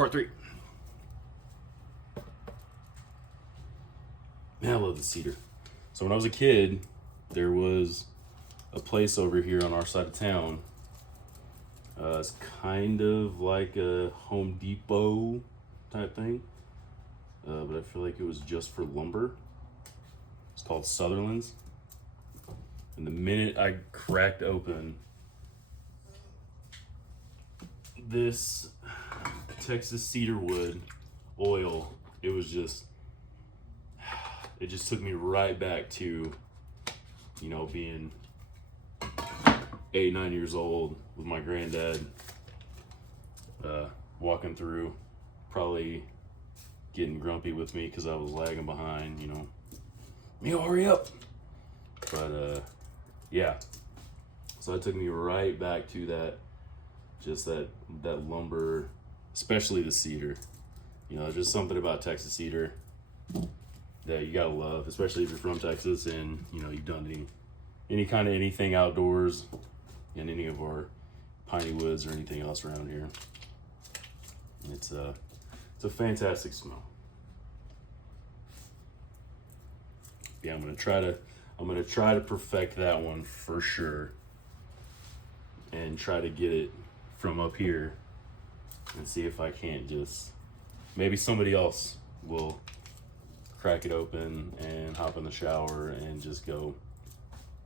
Part 3. Man, I love the cedar. So when I was a kid, there was a place over here on our side of town. It's kind of like a Home Depot type thing, but I feel like it was just for lumber. It's called Sutherland's. And the minute I cracked open this Texas cedar wood oil, it just took me right back to, being 8, 9 years old with my granddad, walking through, probably getting grumpy with me because I was lagging behind, me hurry up. But yeah, so it took me right back to that lumber, especially the cedar. There's just something about Texas cedar that you gotta love, especially if you're from Texas and you've done any kind of anything outdoors in any of our piney woods or anything else around here. It's a fantastic smell. Yeah, I'm gonna try to perfect that one for sure, and try to get it from up here and see if I can't maybe somebody else will crack it open and hop in the shower and just go,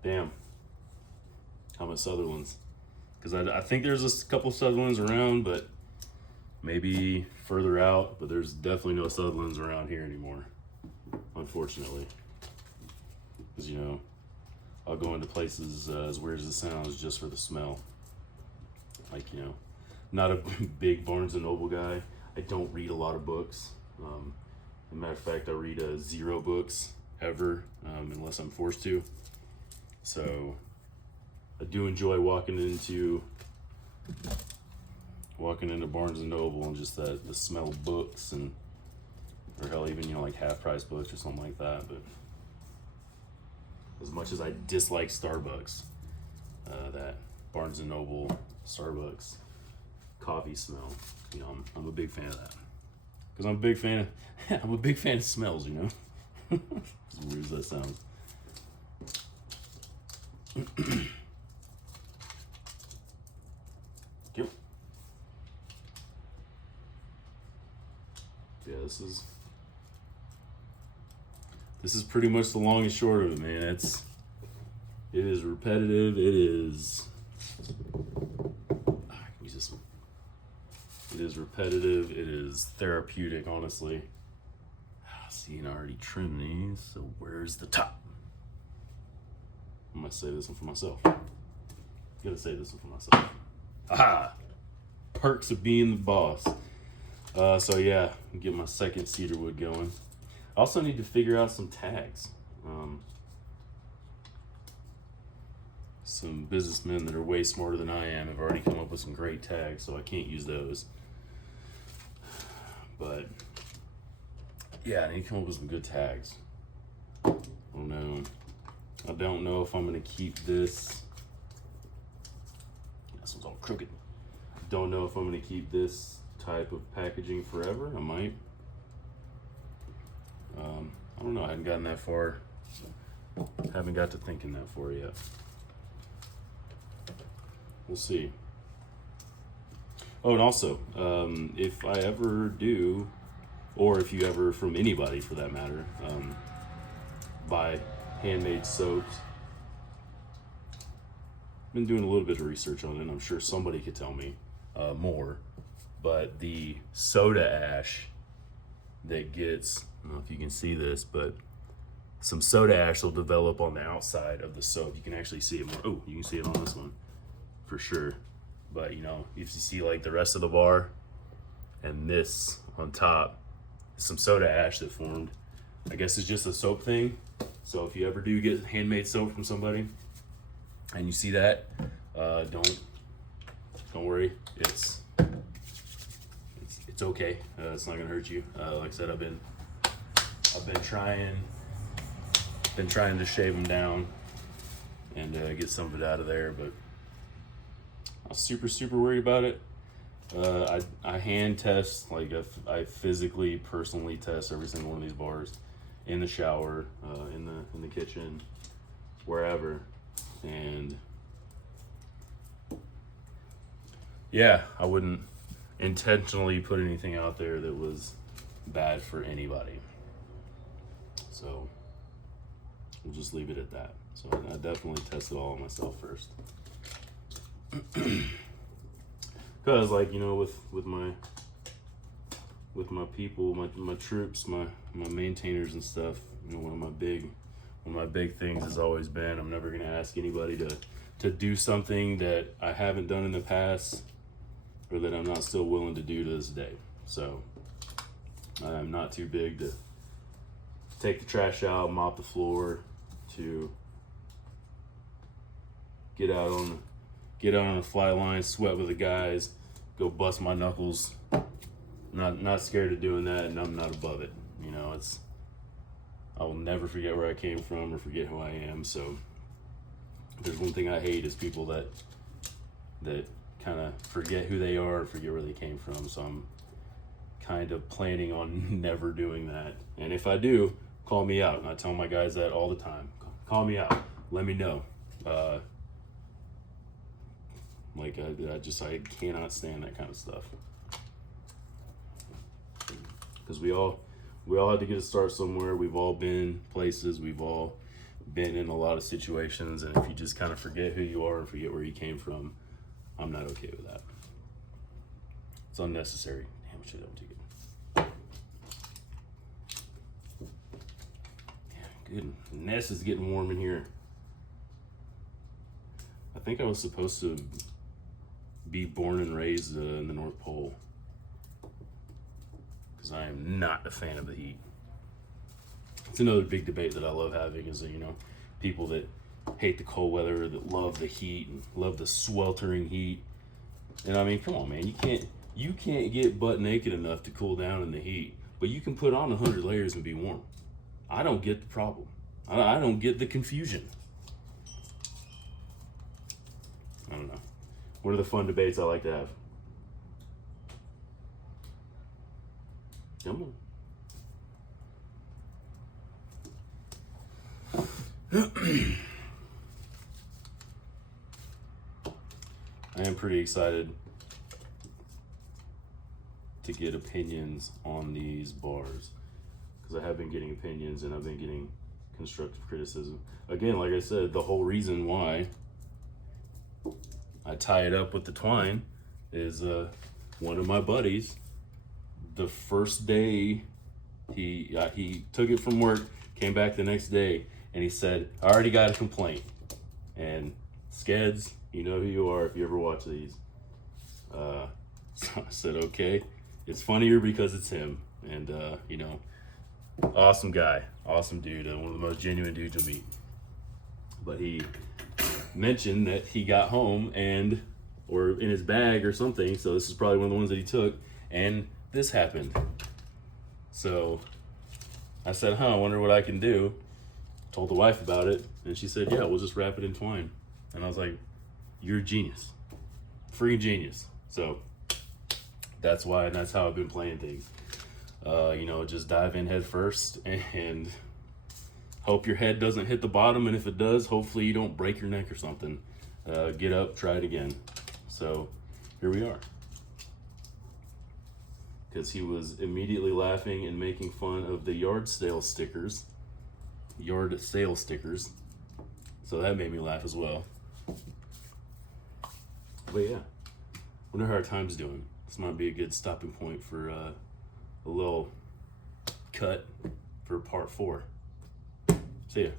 damn, I'm at Sutherland's. Because I think there's a couple Sutherland's around, but maybe further out, but there's definitely no Sutherland's around here anymore, unfortunately. Because, I'll go into places as weird as it sounds just for the smell. Like, not a big Barnes & Noble guy. I don't read a lot of books. As a matter of fact, I read 0 books ever, unless I'm forced to. So I do enjoy walking into Barnes & Noble and just the smell of books, or hell, even like half-price books or something like that. But as much as I dislike Starbucks, that Barnes & Noble Starbucks coffee smell, I'm a big fan of that. Because I'm a big fan of smells, As weird as that sounds. Yep. Yeah, this is pretty much the long and short of it, man. It is repetitive. It is repetitive. It is therapeutic, honestly. See, I already trimmed these, so where's the top? I'm gonna save this one for myself. Gotta save this one for myself. Aha! Perks of being the boss. So yeah, get my second cedar wood going. I also need to figure out some tags. Some businessmen that are way smarter than I am have already come up with some great tags, so I can't use those. But yeah, I need to come up with some good tags. I don't know if I'm gonna keep this. This one's all crooked. Don't know if I'm gonna keep this type of packaging forever. I might. I don't know. I haven't gotten that far. Haven't got to thinking that far yet. We'll see. Oh, and also, if I ever do, or if you ever, from anybody for that matter, buy handmade soaps. I've been doing a little bit of research on it, and I'm sure somebody could tell me more. But the soda ash that gets, I don't know if you can see this, but some soda ash will develop on the outside of the soap. You can actually see it more. Oh, you can see it on this one for sure. But if you see like the rest of the bar and this on top, some soda ash that formed. I guess it's just a soap thing. So if you ever do get handmade soap from somebody and you see that, don't worry. It's okay. It's not gonna hurt you. Like I said, I've been trying to shave them down and get some of it out of there, but I was super worried about it. I hand test, like I physically, personally test every single one of these bars in the shower, in the kitchen, wherever, and yeah, I wouldn't intentionally put anything out there that was bad for anybody. So we'll just leave it at that. So I definitely tested all of myself first. Because, like, you know, with my people, my troops, my maintainers and stuff, you know, one of my big things has always been, I'm never gonna ask anybody to do something that I haven't done in the past or that I'm not still willing to do to this day. So I'm not too big to take the trash out, mop the floor, to get out on the fly line, sweat with the guys, go bust my knuckles. Not scared of doing that, and I'm not above it. You know, I will never forget where I came from or forget who I am. So if there's one thing I hate is people that kind of forget who they are, forget where they came from. So I'm kind of planning on never doing that. And if I do, call me out. And I tell my guys that all the time. Call me out. Let me know. Like I cannot stand that kind of stuff. Because we all had to get a start somewhere. We've all been places. We've all been in a lot of situations. And if you just kind of forget who you are and forget where you came from, I'm not okay with that. It's unnecessary. Damn, I should have taken it. Yeah, good. Ness is getting warm in here. I think I was supposed to be born and raised in the North Pole, because I am not a fan of the heat. It's another big debate that I love having is, you know, people that hate the cold weather, that love the heat and love the sweltering heat. And I mean, come on, man, you can't get butt naked enough to cool down in the heat, but you can put on 100 layers and be warm. I don't get the problem. I don't get the confusion. I don't know. One of the fun debates I like to have. Come on. I am pretty excited to get opinions on these bars, because I have been getting opinions and I've been getting constructive criticism. Again, like I said, the whole reason why I tie it up with the twine is one of my buddies, the first day he took it from work, came back the next day, and he said, I already got a complaint. And Skeds, you know who you are if you ever watch these. So I said, okay. It's funnier because it's him. And, you know, awesome guy, awesome dude, one of the most genuine dudes you'll meet. But he mentioned that he got home or in his bag or something, so this is probably one of the ones that he took, and this happened. So I said, I wonder what I can do. Told the wife about it, and she said, yeah, we'll just wrap it in twine. And I was like, you're a genius. Freaking genius. So that's why, and that's how I've been playing things. You know, just dive in head first and hope your head doesn't hit the bottom, and if it does, hopefully you don't break your neck or something. Get up, try it again. So here we are. Because he was immediately laughing and making fun of the yard sale stickers. So that made me laugh as well. But yeah, wonder how our time's doing. This might be a good stopping point for a little cut for part 4. See ya.